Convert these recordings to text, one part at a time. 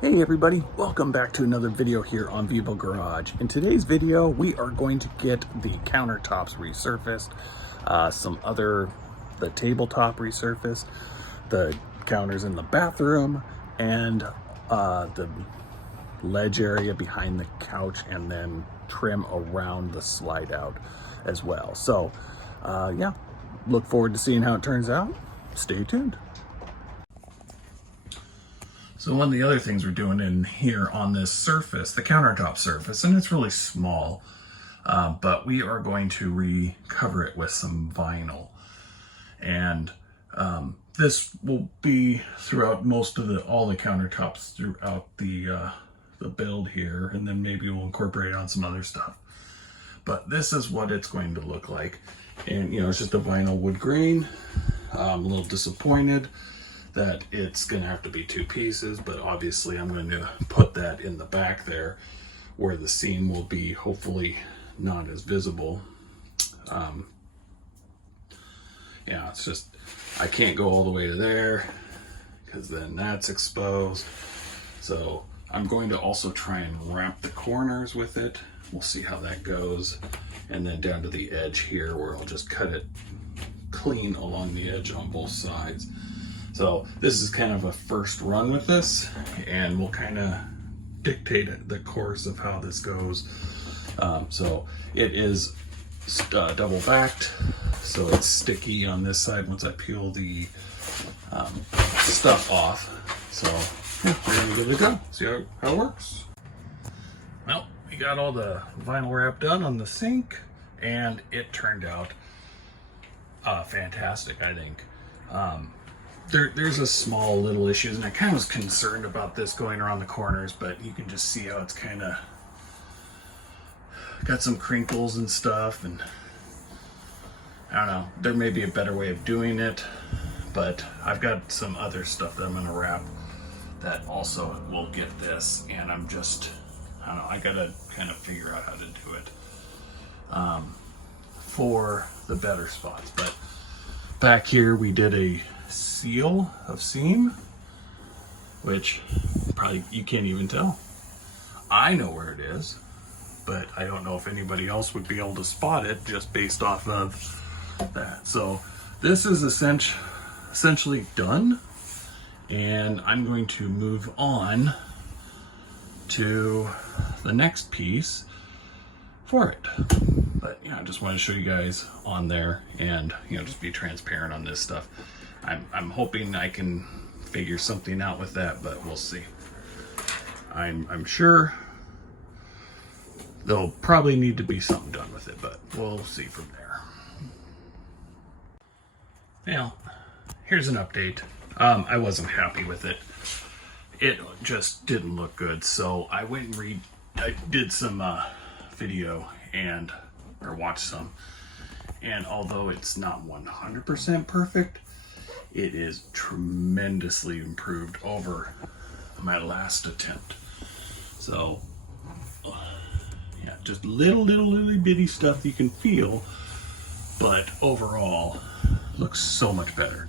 Hey everybody, welcome back to another video here on Vivo Garage. In today's video, we are going to get the countertops resurfaced, the tabletop resurfaced, the counters in the bathroom, and the ledge area behind the couch, and then trim around the slide out as well. So yeah, look forward to seeing how it turns out. Stay tuned. So one of the other things we're doing in here on this surface, the countertop surface, and it's really small, but we are going to recover it with some vinyl. And this will be throughout all the countertops throughout the build here, and then maybe we'll incorporate on some other stuff. But this is what it's going to look like. And you know, it's just a vinyl wood grain. I'm a little disappointed that it's gonna have to be two pieces, but obviously I'm going to put that in the back there where the seam will be hopefully not as visible. Yeah, it's just, I can't go all the way to there because then that's exposed. So I'm going to also try and wrap the corners with it. We'll see how that goes. And then down to the edge here where I'll just cut it clean along the edge on both sides. So this is kind of a first run with this, and we'll kind of dictate the course of how this goes. So it is double backed, so it's sticky on this side once I peel the stuff off. So yeah, we're gonna give it a go, see how it works. Well, we got all the vinyl wrap done on the sink, and it turned out fantastic, I think. There's a small little issues, and I kind of was concerned about this going around the corners, but you can just see how it's kind of got some crinkles and stuff, and I don't know, there may be a better way of doing it, but I've got some other stuff that I'm going to wrap that also will get this, and I don't know, I gotta kind of figure out how to do it for the better spots. But back here we did a seal of seam, which probably you can't even tell. I know where it is, but I don't know if anybody else would be able to spot it just based off of that. So this is essentially done, and I'm going to move on to the next piece for it. But yeah, I just wanted to show you guys on there, and you know, just be transparent on this stuff. I'm hoping I can figure something out with that, but we'll see. I'm sure there'll probably need to be something done with it, but we'll see from there. Now, here's an update. I wasn't happy with it. It just didn't look good, so I went and I did some video or watched some, and although it's not 100% perfect, it is tremendously improved over my last attempt. So yeah, just little bitty stuff you can feel, but overall looks so much better.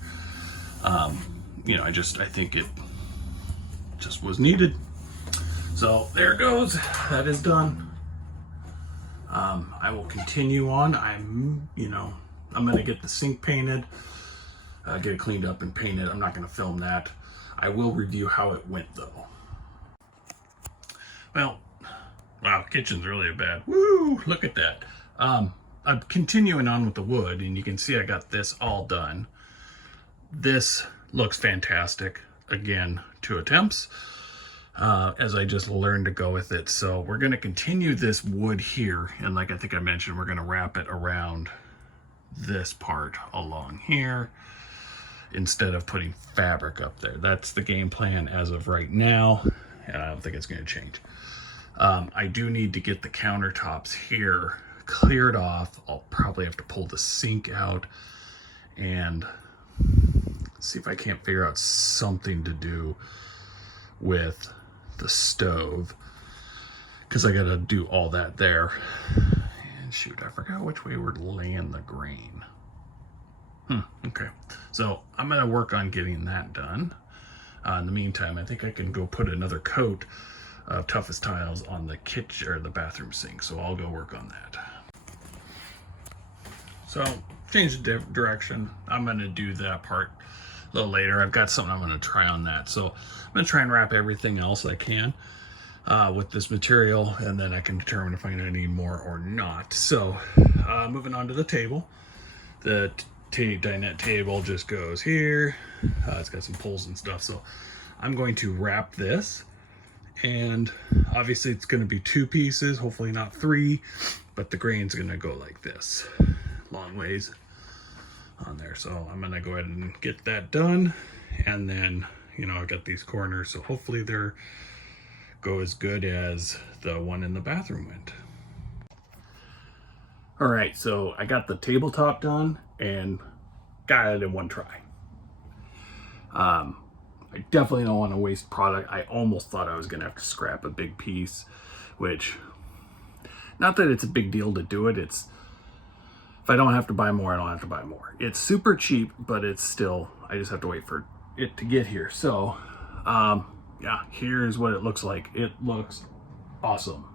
You know, I think it just was needed. So there it goes, that is done. I will continue on. I'm gonna get the sink painted, get it cleaned up and painted. I'm not gonna film that. I will review how it went though. Well, wow, kitchen's really bad. Woo, look at that. I'm continuing on with the wood, and you can see I got this all done. This looks fantastic. Again, 2 attempts, as I just learned to go with it. So we're going to continue this wood here, and like I think I mentioned, we're going to wrap it around this part along here instead of putting fabric up there. That's the game plan as of right now, and I don't think it's going to change. I do need to get the countertops here cleared off. I'll probably have to pull the sink out and see if I can't figure out something to do with the stove, because I gotta do all that there. And shoot, I forgot which way we're laying the grain. Okay, so I'm gonna work on getting that done. In the meantime, I think I can go put another coat of toughest tiles on the kitchen or the bathroom sink, so I'll go work on that. So change the direction. I'm going to do that part a little later. I've got something I'm going to try on that, so I'm going to try and wrap everything else I can with this material, and then I can determine if I'm going to need more or not. So moving on to the table. The dinette table just goes here. It's got some poles and stuff, so I'm going to wrap this, and obviously it's going to be 2 pieces, hopefully not 3, but the grain's going to go like this, long ways on there. So I'm going to go ahead and get that done, and then, you know, I got these corners, so hopefully they're go as good as the one in the bathroom went. All right, so I got the tabletop done and got it in one try. I definitely don't want to waste product. I almost thought I was gonna have to scrap a big piece, which, not that it's a big deal to do it. It's, if I don't have to buy more, I don't have to buy more. It's super cheap, but it's still, I just have to wait for it to get here. So, yeah, here's what it looks like. It looks awesome.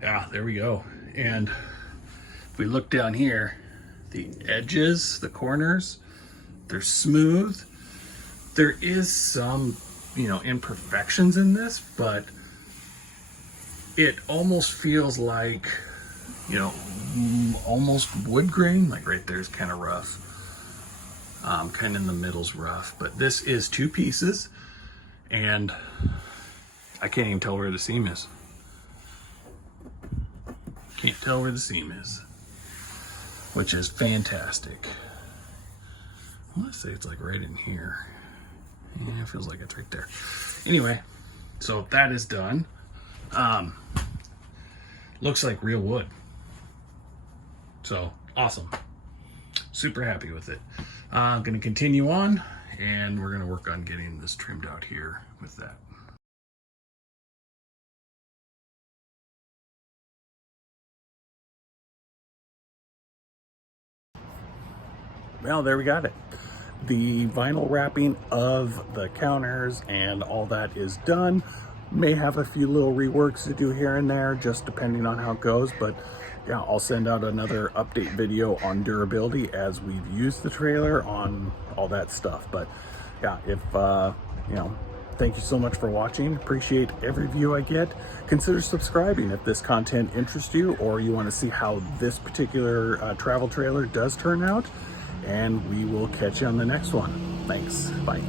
Yeah, there we go. And if we look down here, the edges, the corners, they're smooth. There is some, you know, imperfections in this, but it almost feels like, you know, almost wood grain. Like right there's kind of rough. Kind of in the middle's rough, but this is 2 pieces, and I can't even tell where the seam is. Can't tell where the seam is, which is fantastic. I want to say it's like right in here. Yeah, it feels like it's right there. Anyway, so that is done. Looks like real wood. So awesome. Super happy with it. I'm going to continue on, and we're going to work on getting this trimmed out here with that. Well, there we got it. The vinyl wrapping of the counters and all that is done. May have a few little reworks to do here and there, just depending on how it goes, but yeah, I'll send out another update video on durability as we've used the trailer on all that stuff. But yeah, if you know, thank you so much for watching. Appreciate every view I get. Consider subscribing if this content interests you, or you want to see how this particular travel trailer does turn out. And we will catch you on the next one. Thanks. Bye.